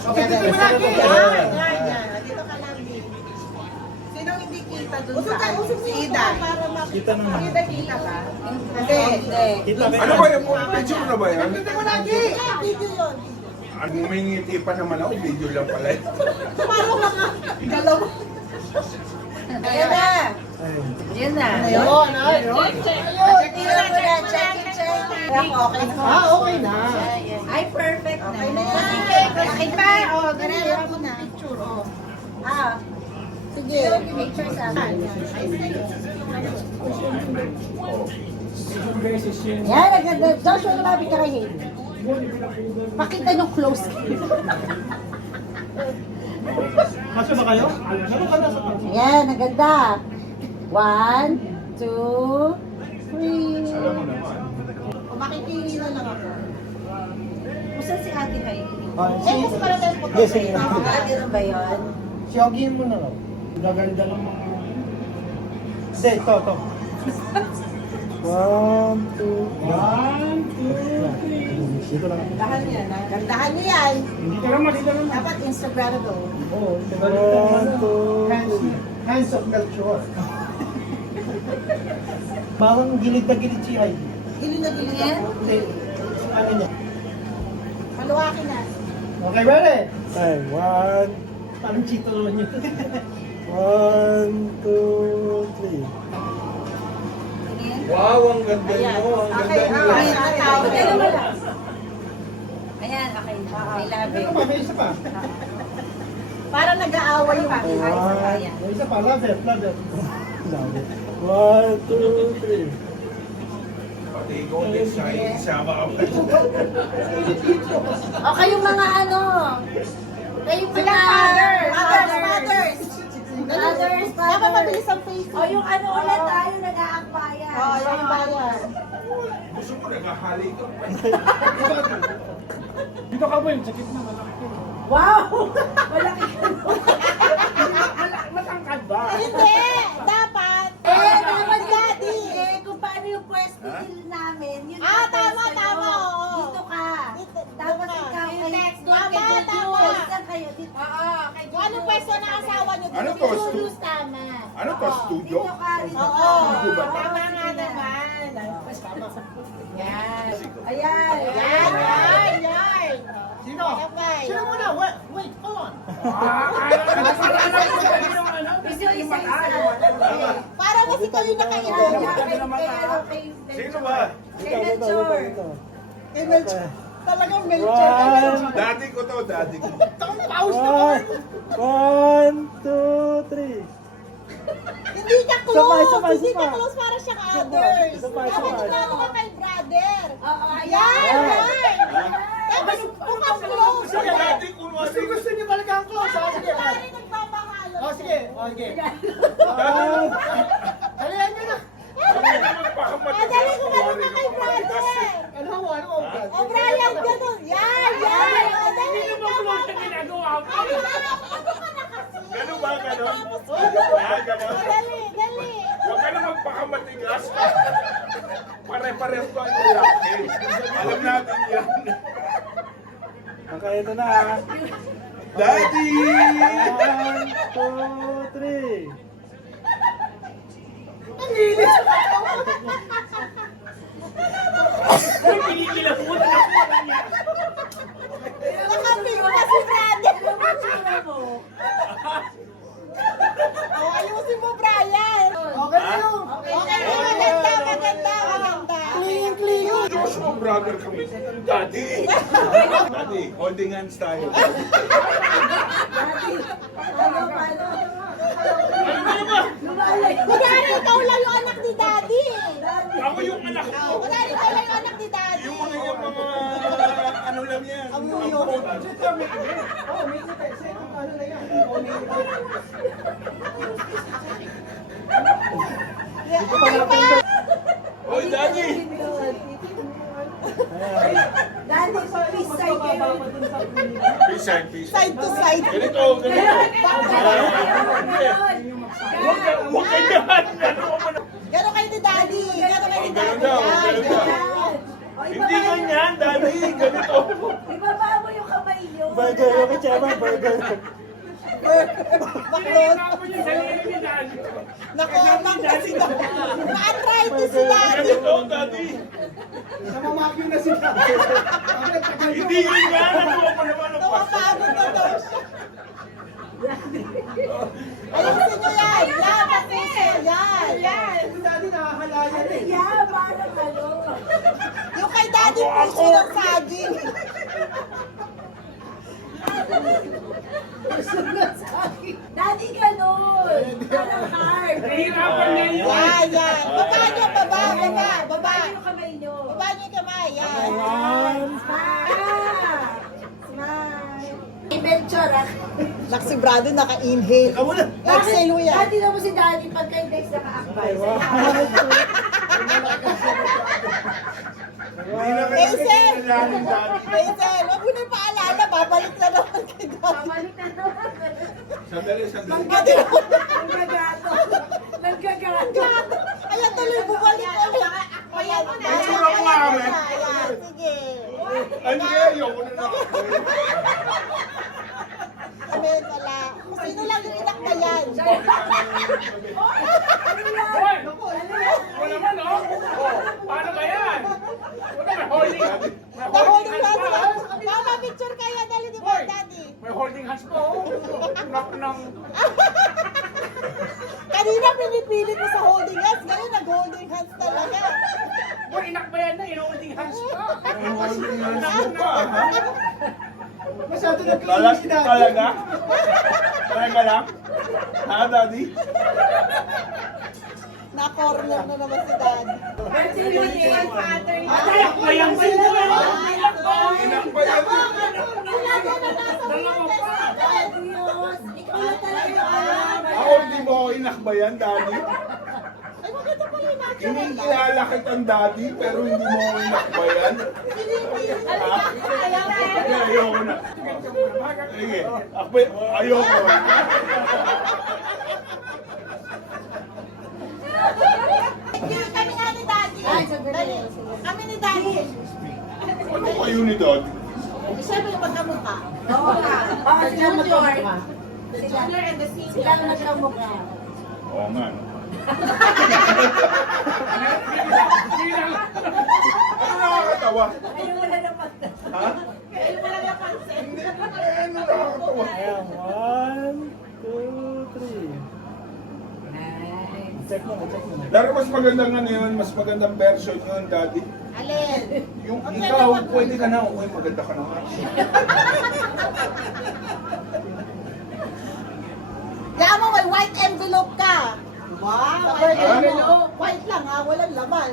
Okay, dito mo lagi. Yan. Dito ka lang, Di. Sino hindi kita dun sa si Ida? Kita naman. Kita ka? Hindi. Kita ka. Ano ba yung video mo na ba yan? Dito mo lagi. Video yun. Ang may ngiti pa naman ako, video lang pala. Parang mga dalawa. Ayan na. Yan na. Ayun. Tira mo na. Check it. Okay na. Okay na. Ay, perfect na. Okay na yan. Okay pa. O, ganun mo na. Picture. O. Sige. Picture sa akin. Yan, agad. Joshua, lumapit ka kay Hailey. Pakita nyo close. Masya ba kayo? Meron ka na sa pag. Yan, ang ganda. 1, 2, 3. O, makikili na lang ako. Kung si Ate Hailey? Kasi para tayo po. Yes, sige. Ano ba yun? Siyogin mo na lang. Gaganda lang mga... Hindi, ito. 1, 2, 3. Dito lang. Gandahan niya na. Gandahan niya yan. Dito lang, dito lang. Dapat Instagramable. Oo. 1, 2, hands of culture. Parang gilid na gilid si Heidi. Gilid na gilid Yan? ako. Hindi. Ano niya? Maluwakin na. Okay, ready? Ay, 1. Parang chito naman yun. 1, 2, 3. Wow, ang ganda nyo. Ang Okay, ganda nyo. Ayan, okay. I love Ano it. pa? May isa pa. Parang nag-aaway yung Ay, ayan. May isa pa. Love it. Love it. 1, 2, 3. Pati ikaw din siya, isama ka pa. O kayong mga ano, kayong mga Mothers. Mothers, Dapat mabilis ang face. O yung ano ulit tayo, nag-aakbayan. Oo, yung bayan. Gusto mo naghahali ka pa. Dito ka ba yun? Sakit na. Malaki. Wow! Malaki ka. Matangkad ba? Hindi! Dapat! dapat daddy! kung paano yung pwesto din namin, yun Ah, yung pwesto tama, nyo. oo. Dito ka. Dito Tapos ka. ikaw Yung kay next, doon tama, kay tama. Julius. Saan kayo? Dito. Kung anong pwesto ng asawa niyo? Ano to? Julius, tama. Ano to? Studio? Dito ka. Dito Oo. ka. Studio ba? Tama nga naman. Yan. Ayan. Yan. Sino? Okay. Sino muna? Wait, hold on. Gusto isa-isa. Para mas ikaw yung nakainom. Sino ba? Kay Melchor. Eh, Melchor. Talagang Melchor. Daddy ko to, daddy ko. Pause naman. 1, 2, 3. Hindi ka close. Sabay. Hindi ka close para siyang others. Sabay. Dapat ikaw ka kay brother. Oo, Yan. ayan. Tapos bukas close. Sige, daddy ko. Gusto niyo talaga ang close, ha? Sige. Pare nagmamahalo. Sige. Halihan niyo na. Dali ko ka kay brother. Ano? O Brian, ganun. Yan. O dali ka ba? Ano ka na kasi? Ganun ba, ganun? O dali. Huwag ka na magpakamatigas. Pare-pareho ko ang lalaki. Alam natin yan. Okay, ito na. Daddy! 1, 2, 3. Nakabi ko na si brother. O ayusin mo, Brian. Okay na yun. Okay, maganda. Clean. Joshua, brother kami. Daddy! Daddy, holding hands tayo. Kunwari, ikaw lang yung anak ni Daddy. Ako yung anak ko. Kunwari, ikaw lang yung anak ni Daddy. Yung mga ano lang yan. Amuyo. Oy, Daddy! Daddy, peace side kayo. Peace sign, peace sign. Side to side. Ganito. Huwag ka yan. Gano'n kayo ni Daddy. Gano'n kayo ni Ganun Daddy. daw, Yan, ganun daw. yan. O, Hindi ganyan, Daddy. Ganito. ibaba mo yung kamay nyo. Burger, yung kay Chairman, burger. Baklot. Tapos yung sarili ni Daddy. Nakomak na si Daddy. Na-arthritis si Daddy. Ito, Daddy. Namamakyo na sila. Hindi yun nga. Natuwa pa naman ang Napapagod na daw siya. Ayusin nyo yan. Yan, puso. Yan. Daddy, nakakalaya rin. Yan, parang ano. Yung kay Daddy puso ng saging. Daddy ganun. Parang hard. Nahihirapan niya yun. Yan. Baba nyo, baba. Baba Yung kamay nyo. nyo yung kamay. Yan. Smile. Adventure ah. Nakasigurado naka-inhale. Ikaw muna. Exhale mo yan. Dati na mo si Daddy pagka-index naka-akbay. Hindi na Hazel! kailangan Daddy. Hazel, wag mo na paalala. Babalik na naman kay Daddy. Balik na naman. Sandali, sandali. Nanggagato. Nagkagato. Ayan, tuloy bumalik ulit. Ayan, Itsura ko nga, men. Ayan, sige. Hindi, ayoko na lang. Amen, wala. Sino lang yung inak na yan? Hoy! Ako naman, oh. Paano ba yan? Wala, may holding. Nahulog na sila. Mama, picture kaya dali di ba, Daddy? May holding hands pa, oh. Knock ng... Kanina pinipilit mo sa holding hands. Ngayon, nag-holding hands talaga. Boy, inakbayan na, in-holding hands pa. Holding hands Knock mo pa, pa. Masyado na Talaga? Talaga lang? Ha, Daddy? Na-corner na naman si Daddy. Inakbayan ba yun? Inakbayan ba yun? Dalawa pa. Ikaw na talaga yung alam. Ako, hindi mo ako inakbayan, Daddy. Ay, maganda pala yung natural. Inikilala kitang Daddy, pero hindi mo ako inakbayan. Sige, ayoko na. Sige, akbay, ayoko. Kami nga ni Daddy. Dali. Kami ni Daddy. Ano kayo ni Daddy? Siyempre yung magkamukha. Oo nga. Oo, si Junior. The junior and the senior. Sila ang nagkamukha. Oo nga. no? Ano nakakatawa? Ayun wala na pagka. Ha? Kaya mo lang napansin. Ano nakakatawa? Ayan, 1, 2, 3. Check mo na, check mo na. Pero mas magandang ano yun, mas magandang version yun, Daddy. Alin? Yung ikaw, pwede ka na, okay, maganda ka naman. Kaya mo, may white envelope ka. Wow, envelope. White lang ha, walang laman.